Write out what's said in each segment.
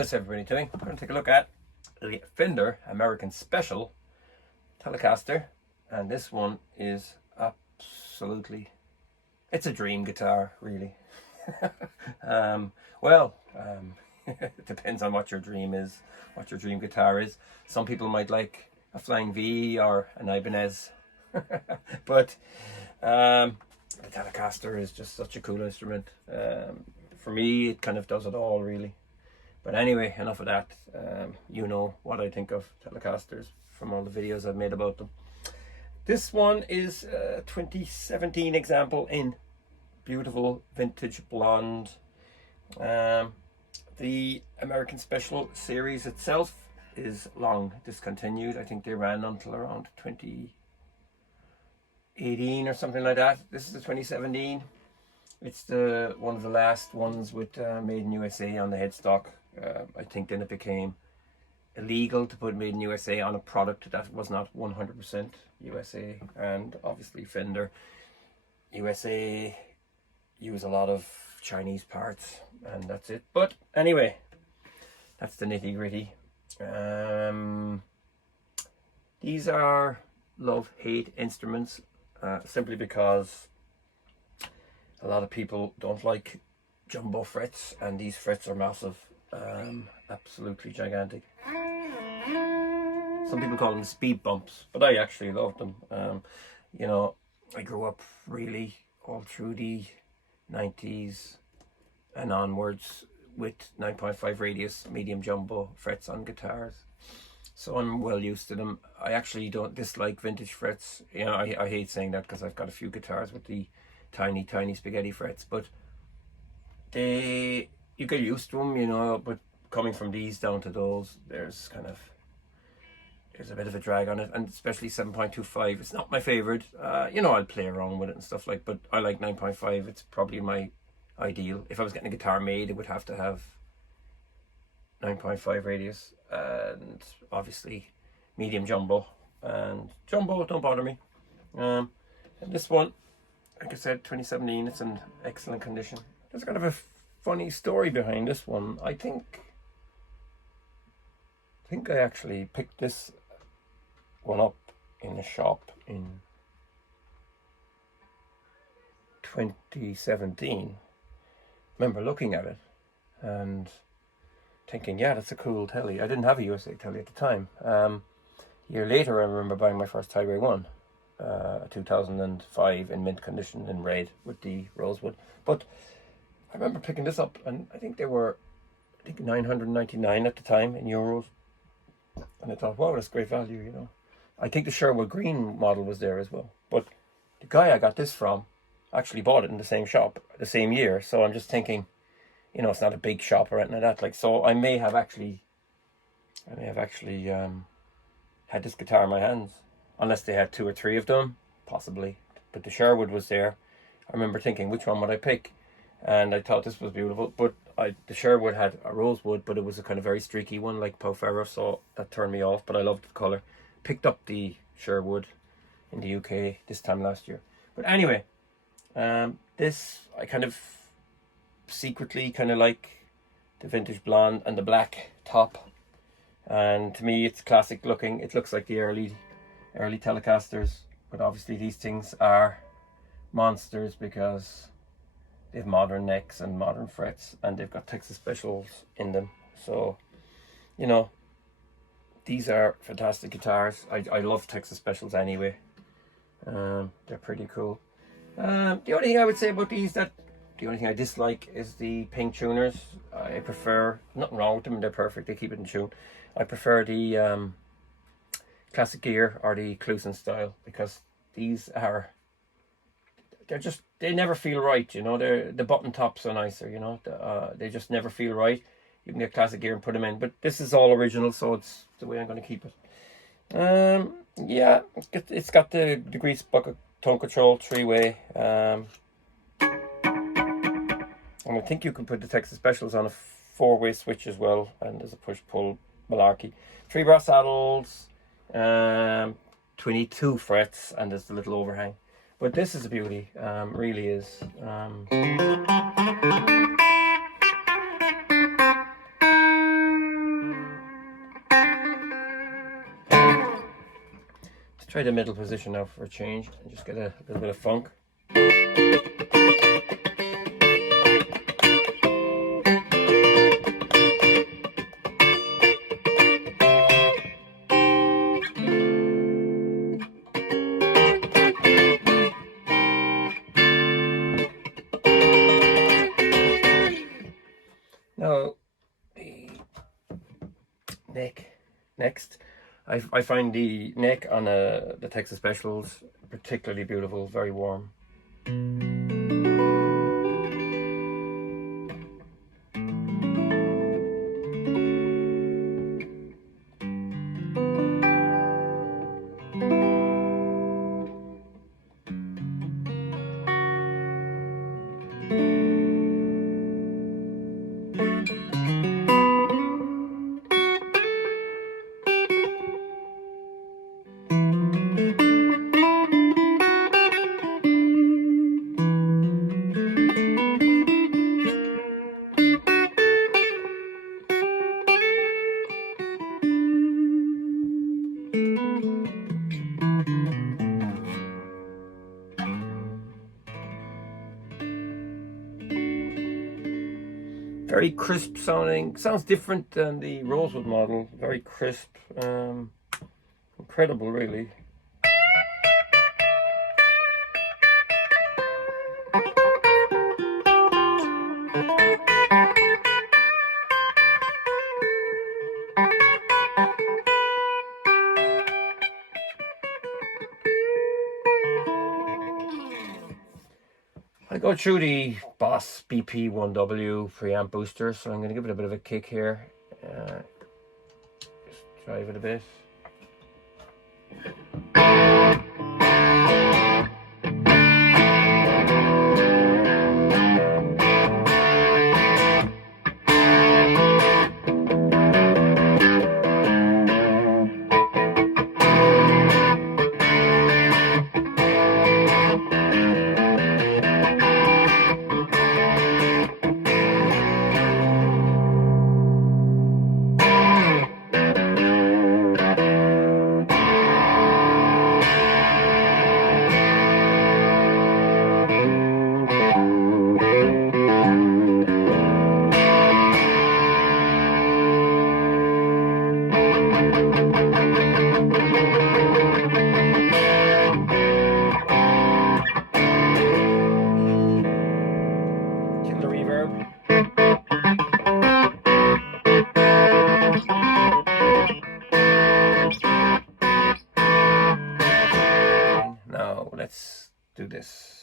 How's everybody doing? I'm going to take a look at the Fender American Special Telecaster, and this one is absolutely, it's a dream guitar, really. It depends on what your dream is, what your dream guitar is. Some people might like a Flying V or an Ibanez, but the Telecaster is just such a cool instrument. For me, it kind of does it all, really. But anyway, enough of that. You know what I think of Telecasters from all the videos I've made about them. This one is a 2017 example in beautiful vintage blonde. The American Special series itself is long discontinued. I think they ran until around 2018 or something like that. This is the 2017. It's one of the last ones with Made in USA on the headstock. I think then it became illegal to put Made in USA on a product that was not 100% USA, and obviously Fender USA use a lot of Chinese parts, and that's it. But anyway, that's the nitty gritty. These are love-hate instruments, simply because a lot of people don't like jumbo frets, and these frets are massive, absolutely gigantic. Some people call them speed bumps, but I actually love them. You know, I grew up really all through the 90s and onwards with 9.5 radius medium jumbo frets on guitars, so I'm well used to them. I actually don't dislike vintage frets. You know, I hate saying that because I've got a few guitars with the tiny spaghetti frets, but you get used to them, you know. But coming from these down to those, there's a bit of a drag on it, and especially 7.25. It's not my favorite. You know, I'll play around with it and stuff like, but I like 9.5. It's probably my ideal. If I was getting a guitar made, it would have to have 9.5 radius, and obviously medium jumbo, and jumbo don't bother me. And this one, like I said, 2017, it's in excellent condition. There's kind of a funny story behind this one. I think I actually picked this one up in a shop in 2017. Remember looking at it and thinking, yeah, that's a cool Tele. I didn't have a USA Tele at the time. A year later, I remember buying my first Highway 1, 2005 in mint condition in red with the rosewood. But I remember picking this up, and I think they were, $999 at the time in euros. And I thought, wow, that's great value, you know. I think the Sherwood Green model was there as well. But the guy I got this from actually bought it in the same shop the same year. So I'm just thinking, you know, it's not a big shop or anything like that. Like, so I may have actually had this guitar in my hands, unless they had 2 or 3 of them, possibly. But the Sherwood was there. I remember thinking, which one would I pick? And I thought this was beautiful. But the Sherwood had a rosewood, but it was a kind of very streaky one, like Pau Ferro, so that turned me off. But I loved the colour. Picked up the Sherwood in the UK this time last year. But anyway, this, I kind of secretly kind of like the vintage blonde and the black top. And to me, it's classic looking. It looks like the early Telecasters, but obviously these things are monsters because they have modern necks and modern frets, and they've got Texas Specials in them. So, you know, these are fantastic guitars. I love Texas Specials anyway. They're pretty cool. The only thing I would say about these, the only thing I dislike is the pink tuners. I prefer, nothing wrong with them, they're perfect, they keep it in tune. I prefer the classic gear or the Clusen style, because these are, they never feel right, you know. The button tops are nicer, you know. They just never feel right. You can get classic gear and put them in, but this is all original, so it's the way I'm going to keep it. Yeah, it's got the grease bucket tone control 3-way. And I think you can put the Texas Specials on a 4-way switch as well, and there's a push-pull malarkey. 3 brass saddles, 22 frets, and there's the little overhang. But this is a beauty, really is. Try the middle position now for a change and just get a little bit of funk. Now, the neck. Next, I find the neck on the Texas Specials particularly beautiful, very warm. Very crisp sounding, sounds different than the Rosewood model, very crisp, incredible really. I go through the Boss BP1W preamp booster, so I'm going to give it a bit of a kick here. Just drive it a bit. Now let's do this.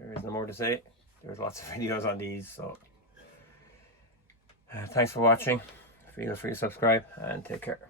there is no more to say. There's lots of videos on these, so thanks for watching. Feel free to subscribe and take care.